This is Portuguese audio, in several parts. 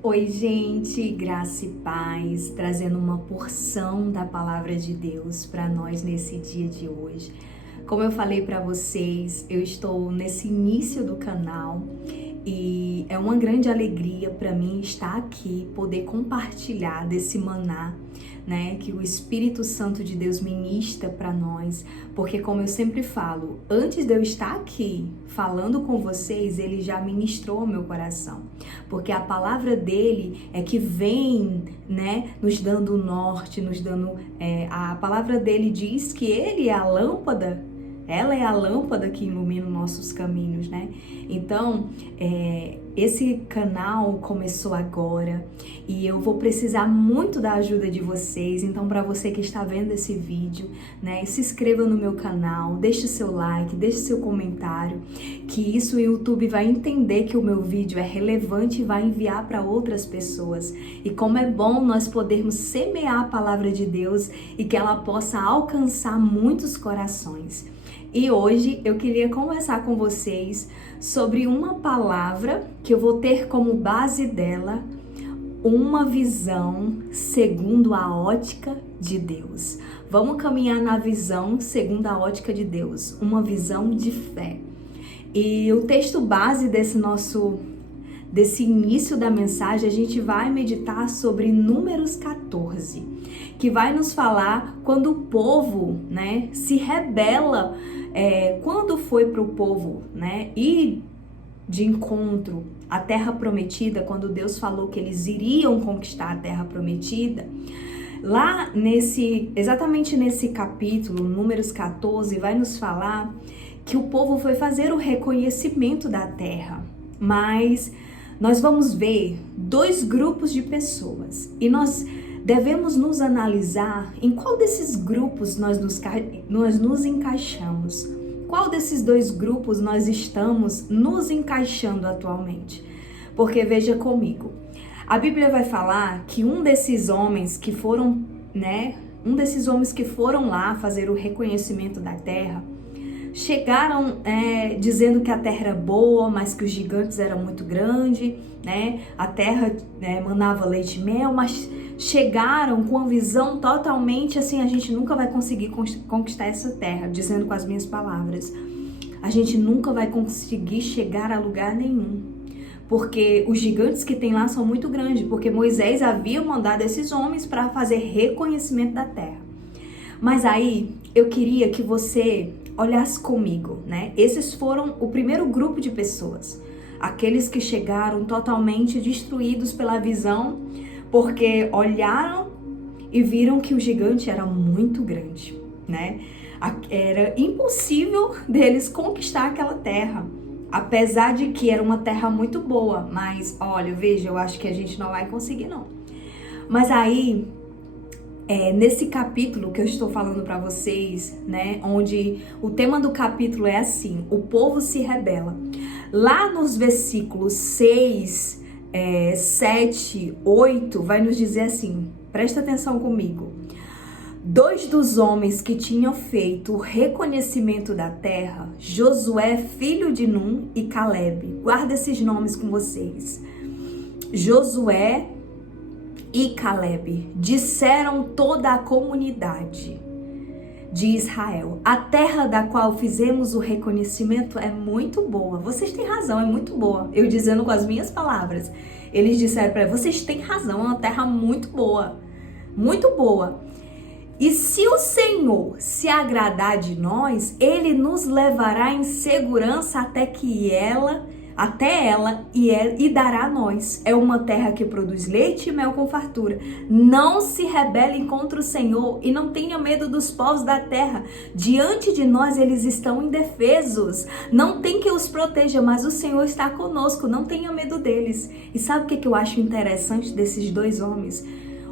Oi, gente, graça e paz, trazendo uma porção da palavra de Deus para nós nesse dia de hoje. Como eu falei para vocês, eu estou nesse início do canal e é uma grande alegria para mim estar aqui, poder compartilhar desse maná, né, que o Espírito Santo de Deus ministra para nós, porque como eu sempre falo, antes de eu estar aqui falando com vocês, ele já ministrou ao meu coração, porque a palavra dele é que vem, né, nos dando o norte, nos dando, a palavra dele diz que ele é a lâmpada. Ela é a lâmpada que ilumina nossos caminhos, né? Então, esse canal começou agora e eu vou precisar muito da ajuda de vocês. Então, para você que está vendo esse vídeo, né, se inscreva no meu canal, deixe seu like, deixe seu comentário, que isso o YouTube vai entender que o meu vídeo é relevante e vai enviar para outras pessoas. E como é bom nós podermos semear a palavra de Deus e que ela possa alcançar muitos corações. E hoje eu queria conversar com vocês sobre uma palavra que eu vou ter como base dela uma visão segundo a ótica de Deus. Vamos caminhar na visão segundo a ótica de Deus, uma visão de fé. E o texto base desse início da mensagem, a gente vai meditar sobre Números 14, que vai nos falar quando o povo, né, se rebela, quando foi para o povo, né, ir de encontro à terra prometida, quando Deus falou que eles iriam conquistar a terra prometida. Lá exatamente nesse capítulo, Números 14, vai nos falar que o povo foi fazer o reconhecimento da terra, mas nós vamos ver dois grupos de pessoas e nós devemos nos analisar em qual desses grupos nós nos encaixamos. Qual desses dois grupos nós estamos nos encaixando atualmente? Porque veja comigo, a Bíblia vai falar que um desses homens que foram lá fazer o reconhecimento da terra, chegaram dizendo que a terra era boa, mas que os gigantes eram muito grandes, né? A terra manava leite e mel, mas chegaram com a visão totalmente assim: a gente nunca vai conseguir conquistar essa terra, dizendo com as minhas palavras, a gente nunca vai conseguir chegar a lugar nenhum, porque os gigantes que tem lá são muito grandes, porque Moisés havia mandado esses homens para fazer reconhecimento da terra. Mas aí eu queria que você olhasse comigo, né? Esses foram o primeiro grupo de pessoas, aqueles que chegaram totalmente destruídos pela visão, porque olharam e viram que o gigante era muito grande, né? Era impossível deles conquistar aquela terra, apesar de que era uma terra muito boa, mas olha, veja, eu acho que a gente não vai conseguir não. Mas aí, nesse capítulo que eu estou falando para vocês, né, onde o tema do capítulo é assim: o povo se rebela. Lá nos versículos 6, 7, 8, vai nos dizer assim, presta atenção comigo. Dois dos homens que tinham feito o reconhecimento da terra, Josué, filho de Num, e Calebe. Guarda esses nomes com vocês. Josué e Calebe disseram toda a comunidade de Israel: a terra da qual fizemos o reconhecimento é muito boa. Vocês têm razão, é muito boa. Eu dizendo com as minhas palavras, eles disseram para vocês têm razão, é uma terra muito boa, muito boa. E se o Senhor se agradar de nós, ele nos levará em segurança até ela e dará a nós. É uma terra que produz leite e mel com fartura. Não se rebelem contra o Senhor e não tenha medo dos povos da terra. Diante de nós eles estão indefesos. Não tem que os proteja, mas o Senhor está conosco. Não tenha medo deles. E sabe o que eu acho interessante desses dois homens?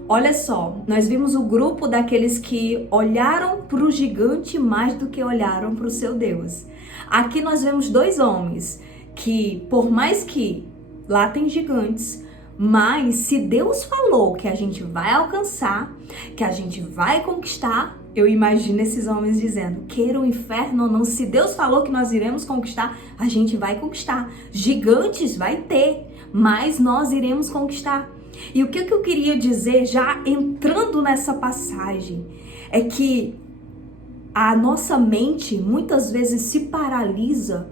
Olha só, nós vimos o grupo daqueles que olharam para o gigante mais do que olharam para o seu Deus. Aqui nós vemos dois homens que, por mais que lá tem gigantes, mas se Deus falou que a gente vai alcançar, que a gente vai conquistar, eu imagino esses homens dizendo, queira o inferno ou não, se Deus falou que nós iremos conquistar, a gente vai conquistar. Gigantes vai ter, mas nós iremos conquistar. E o que eu queria dizer, já entrando nessa passagem, é que a nossa mente muitas vezes se paralisa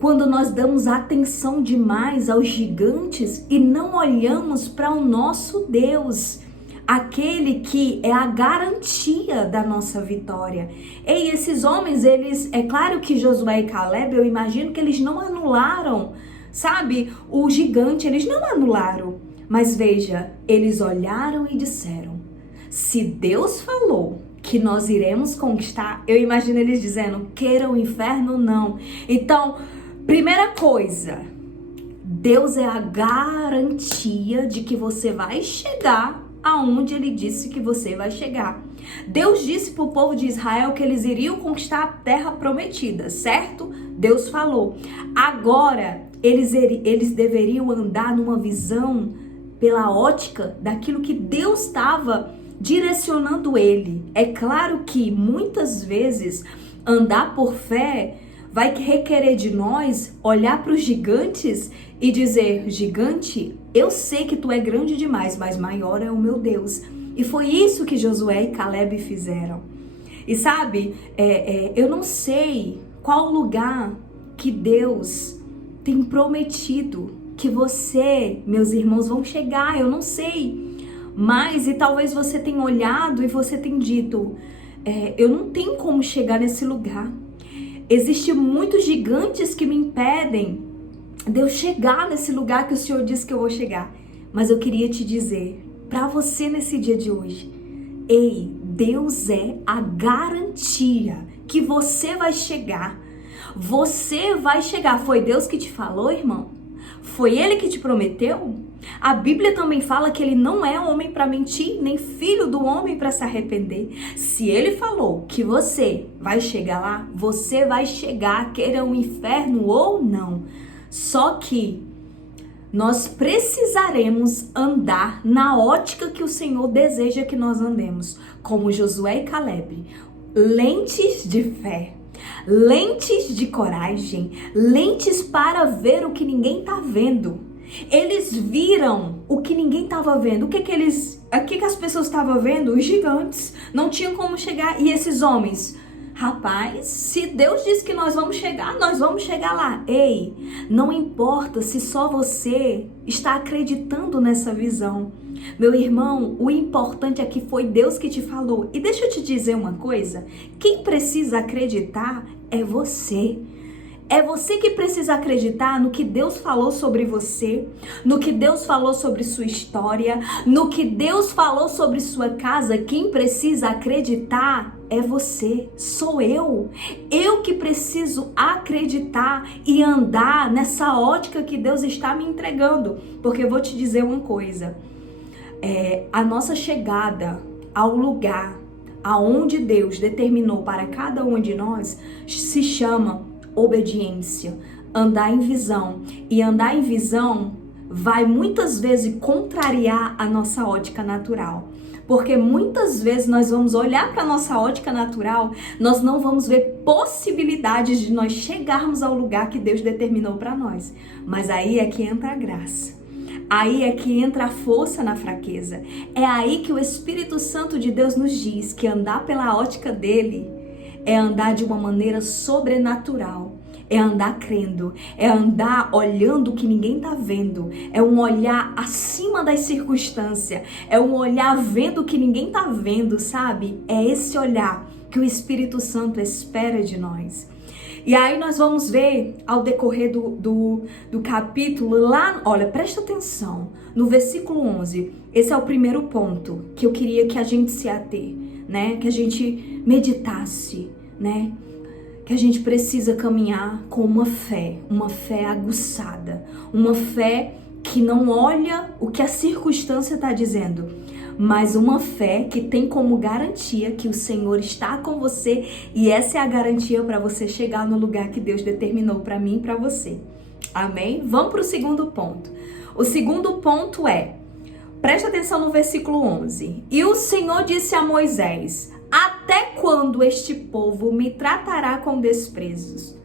quando nós damos atenção demais aos gigantes e não olhamos para o nosso Deus, aquele que é a garantia da nossa vitória. E esses homens, eles, é claro que Josué e Caleb, eu imagino que eles não anularam, sabe, o gigante, eles não anularam. Mas veja, eles olharam e disseram, se Deus falou que nós iremos conquistar, eu imagino eles dizendo, queira o inferno, não. Então, primeira coisa, Deus é a garantia de que você vai chegar aonde Ele disse que você vai chegar. Deus disse para o povo de Israel que eles iriam conquistar a terra prometida, certo? Deus falou. Agora, eles deveriam andar numa visão pela ótica daquilo que Deus estava direcionando ele. É claro que muitas vezes andar por fé vai requerer de nós olhar para os gigantes e dizer, gigante, eu sei que tu é grande demais, mas maior é o meu Deus. E foi isso que Josué e Caleb fizeram. E sabe, eu não sei qual lugar que Deus tem prometido que você, meus irmãos, vão chegar, eu não sei. Mas, e talvez você tenha olhado e você tenha dito, eu não tenho como chegar nesse lugar. Existem muitos gigantes que me impedem de eu chegar nesse lugar que o Senhor disse que eu vou chegar. Mas eu queria te dizer, para você nesse dia de hoje, ei, Deus é a garantia que você vai chegar. Você vai chegar. Foi Deus que te falou, irmão? Foi Ele que te prometeu? A Bíblia também fala que Ele não é homem para mentir, nem filho do homem para se arrepender. Se Ele falou que você vai chegar lá, você vai chegar, queira o inferno ou não. Só que nós precisaremos andar na ótica que o Senhor deseja que nós andemos, como Josué e Caleb, lentes de fé. Lentes de coragem, lentes para ver o que ninguém tá vendo. Eles viram o que ninguém tava vendo. O que as pessoas estavam vendo? Os gigantes. Não tinham como chegar. E esses homens? Rapaz, se Deus diz que nós vamos chegar lá. Ei, não importa se só você está acreditando nessa visão. Meu irmão, o importante é que foi Deus que te falou. E deixa eu te dizer uma coisa, quem precisa acreditar é você. É você que precisa acreditar no que Deus falou sobre você, no que Deus falou sobre sua história, no que Deus falou sobre sua casa. Quem precisa acreditar é você, sou eu. Eu que preciso acreditar e andar nessa ótica que Deus está me entregando. Porque eu vou te dizer uma coisa, a nossa chegada ao lugar aonde Deus determinou para cada um de nós se chama obediência, andar em visão. E andar em visão vai muitas vezes contrariar a nossa ótica natural. Porque muitas vezes nós vamos olhar para a nossa ótica natural, nós não vamos ver possibilidades de nós chegarmos ao lugar que Deus determinou para nós. Mas aí é que entra a graça. Aí é que entra a força na fraqueza. É aí que o Espírito Santo de Deus nos diz que andar pela ótica dele é andar de uma maneira sobrenatural. É andar crendo, é andar olhando o que ninguém tá vendo, é um olhar acima das circunstâncias, é um olhar vendo o que ninguém tá vendo, sabe? É esse olhar que o Espírito Santo espera de nós. E aí nós vamos ver ao decorrer do capítulo lá, olha, presta atenção, no versículo 11, esse é o primeiro ponto que eu queria que a gente se ater, né? Que a gente meditasse, né? Que a gente precisa caminhar com uma fé aguçada, uma fé que não olha o que a circunstância está dizendo, mas uma fé que tem como garantia que o Senhor está com você e essa é a garantia para você chegar no lugar que Deus determinou para mim e para você. Amém? Vamos para o segundo ponto. O segundo ponto presta atenção no versículo 11. E o Senhor disse a Moisés: até quando este povo me tratará com desprezos?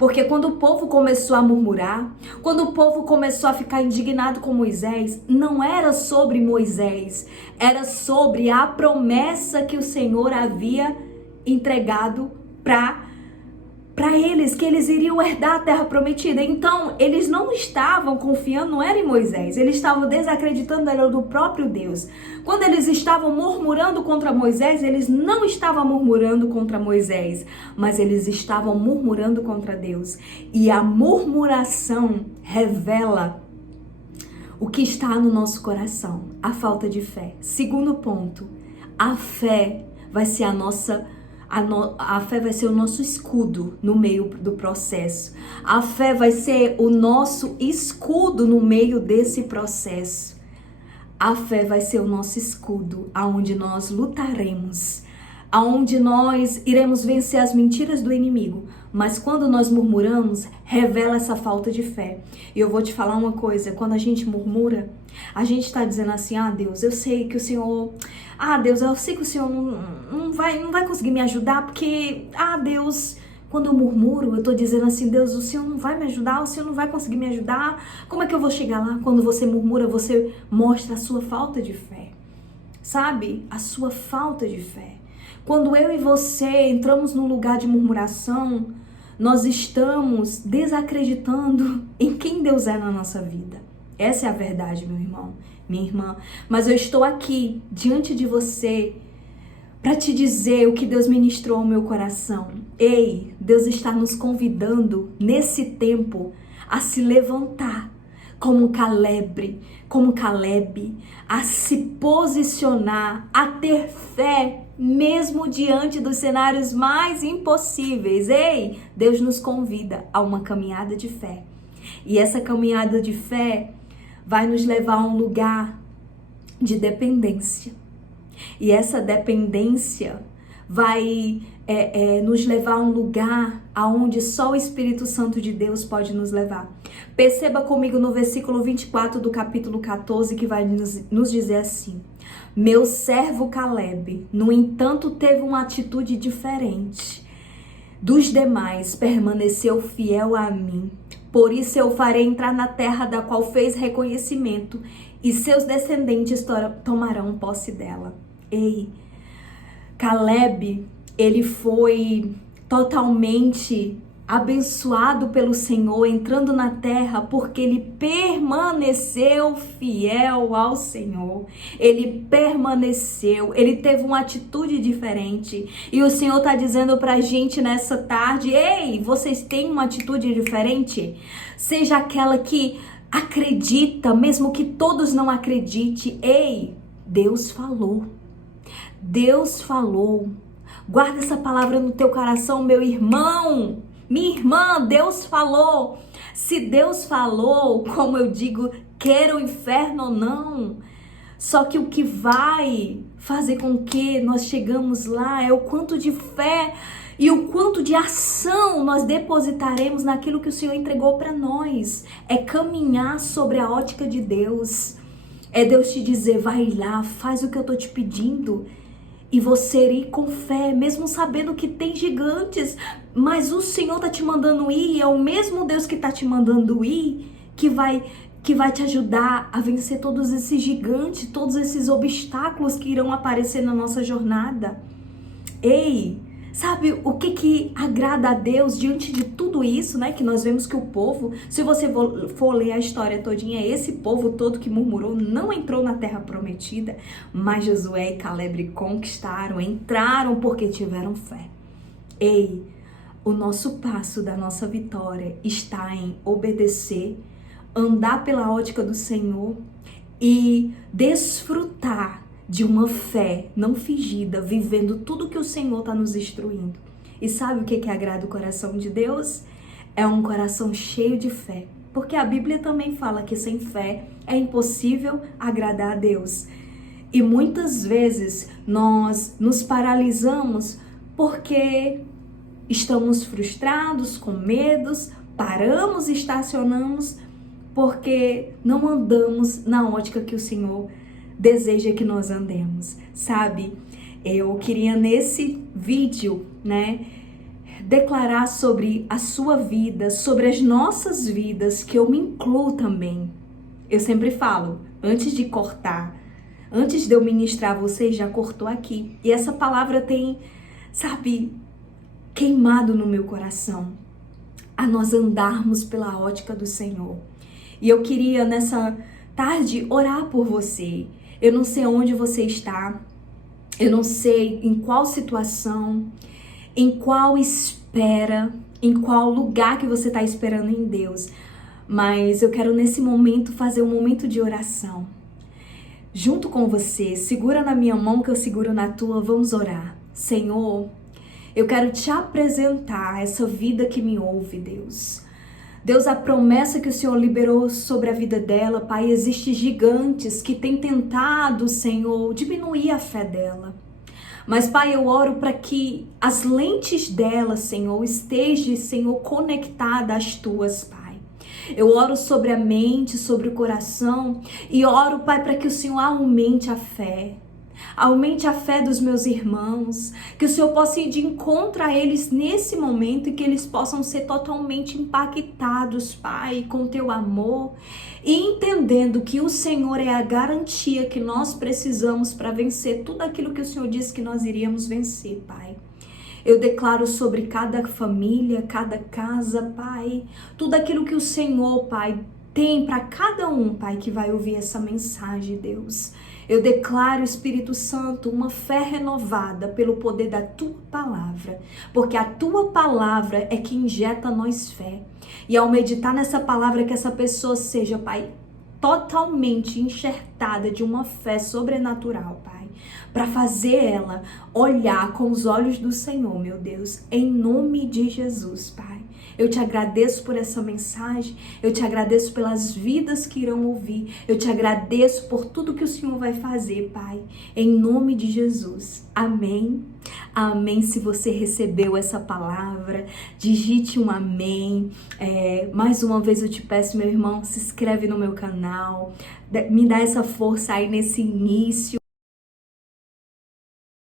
Porque quando o povo começou a murmurar, quando o povo começou a ficar indignado com Moisés, não era sobre Moisés, era sobre a promessa que o Senhor havia entregado para eles, que eles iriam herdar a terra prometida. Então, eles não estavam confiando, não era em Moisés, eles estavam desacreditando, era do próprio Deus. Quando eles estavam murmurando contra Moisés, eles não estavam murmurando contra Moisés, mas eles estavam murmurando contra Deus. E a murmuração revela o que está no nosso coração, a falta de fé. Segundo ponto, a fé vai ser a fé vai ser o nosso escudo no meio do processo. A fé vai ser o nosso escudo no meio desse processo. A fé vai ser o nosso escudo, aonde nós lutaremos, aonde nós iremos vencer as mentiras do inimigo. Mas quando nós murmuramos, revela essa falta de fé. E eu vou te falar uma coisa, quando a gente murmura, a gente está dizendo assim, Deus, eu sei que o Senhor... Deus, eu sei que o Senhor não vai conseguir me ajudar, porque, Deus... Quando eu murmuro, eu estou dizendo assim, Deus, o Senhor não vai me ajudar, o Senhor não vai conseguir me ajudar. Como é que eu vou chegar lá? Quando você murmura, você mostra a sua falta de fé. Sabe? A sua falta de fé. Quando eu e você entramos num lugar de murmuração, nós estamos desacreditando em quem Deus é na nossa vida. Essa é a verdade, meu irmão, minha irmã. Mas eu estou aqui, diante de você, para te dizer o que Deus ministrou ao meu coração. Ei, Deus está nos convidando nesse tempo a se levantar como Caleb, a se posicionar, a ter fé mesmo diante dos cenários mais impossíveis. Ei, Deus nos convida a uma caminhada de fé. E essa caminhada de fé vai nos levar a um lugar de dependência. E essa dependência vai nos levar a um lugar aonde só o Espírito Santo de Deus pode nos levar. Perceba comigo no versículo 24 do capítulo 14, que vai nos dizer assim: meu servo Caleb, no entanto, teve uma atitude diferente dos demais, permaneceu fiel a mim. Por isso eu farei entrar na terra da qual fez reconhecimento, e seus descendentes tomarão posse dela. Ei, Caleb, ele foi totalmente abençoado pelo Senhor, entrando na terra, porque ele permaneceu fiel ao Senhor. Ele permaneceu, ele teve uma atitude diferente. E o Senhor está dizendo pra gente nessa tarde: ei, vocês têm uma atitude diferente? Seja aquela que acredita, mesmo que todos não acreditem. Ei, Deus falou. Deus falou. Guarda essa palavra no teu coração, meu irmão, minha irmã. Deus falou. Se Deus falou, como eu digo, queira o inferno ou não. Só que o que vai fazer com que nós chegamos lá é o quanto de fé e o quanto de ação nós depositaremos naquilo que o Senhor entregou para nós. É caminhar sobre a ótica de Deus. É Deus te dizer: vai lá, faz o que eu tô te pedindo. E você ir com fé, mesmo sabendo que tem gigantes, mas o Senhor tá te mandando ir, é o mesmo Deus que tá te mandando ir, que vai te ajudar a vencer todos esses gigantes, todos esses obstáculos que irão aparecer na nossa jornada. Ei, sabe o que agrada a Deus diante de tudo isso, né? Que nós vemos que o povo, se você for ler a história todinha, esse povo todo que murmurou não entrou na terra prometida, mas Josué e Caleb conquistaram, entraram porque tiveram fé. Ei, o nosso passo da nossa vitória está em obedecer, andar pela ótica do Senhor e desfrutar de uma fé não fingida, vivendo tudo que o Senhor está nos instruindo. E sabe o que agrada o coração de Deus? É um coração cheio de fé. Porque a Bíblia também fala que sem fé é impossível agradar a Deus. E muitas vezes nós nos paralisamos porque estamos frustrados, com medos, paramos e estacionamos porque não andamos na ótica que o Senhor deseja que nós andemos, sabe? Eu queria nesse vídeo, né, declarar sobre a sua vida, sobre as nossas vidas, que eu me incluo também. Eu sempre falo, antes de cortar, antes de eu ministrar você, já cortou aqui. E essa palavra tem, sabe, queimado no meu coração, a nós andarmos pela ótica do Senhor. E eu queria nessa tarde orar por você. Eu não sei onde você está, eu não sei em qual situação, em qual espera, em qual lugar que você está esperando em Deus. Mas eu quero nesse momento fazer um momento de oração. Junto com você, segura na minha mão que eu seguro na tua, vamos orar. Senhor, eu quero te apresentar essa vida que me ouve, Deus. Deus, a promessa que o Senhor liberou sobre a vida dela, Pai, existem gigantes que têm tentado, Senhor, diminuir a fé dela. Mas, Pai, eu oro para que as lentes dela, Senhor, estejam, Senhor, conectadas às tuas, Pai. Eu oro sobre a mente, sobre o coração e oro, Pai, para que o Senhor aumente a fé. Aumente a fé dos meus irmãos, que o Senhor possa ir de encontro a eles nesse momento e que eles possam ser totalmente impactados, Pai, com teu amor e entendendo que o Senhor é a garantia que nós precisamos para vencer tudo aquilo que o Senhor disse que nós iríamos vencer, Pai. Eu declaro sobre cada família, cada casa, Pai, tudo aquilo que o Senhor, Pai, tem para cada um, Pai, que vai ouvir essa mensagem, Deus. Eu declaro, Espírito Santo, uma fé renovada pelo poder da Tua Palavra, porque a Tua Palavra é que injeta a nós fé. E ao meditar nessa palavra, que essa pessoa seja, Pai, totalmente enxertada de uma fé sobrenatural, Pai, para fazer ela olhar com os olhos do Senhor, meu Deus, em nome de Jesus, Pai. Eu te agradeço por essa mensagem, eu te agradeço pelas vidas que irão ouvir, eu te agradeço por tudo que o Senhor vai fazer, Pai, em nome de Jesus. Amém. Amém. Se você recebeu essa palavra, digite um amém. Mais uma vez eu te peço, meu irmão, se inscreve no meu canal, me dá essa força aí nesse início.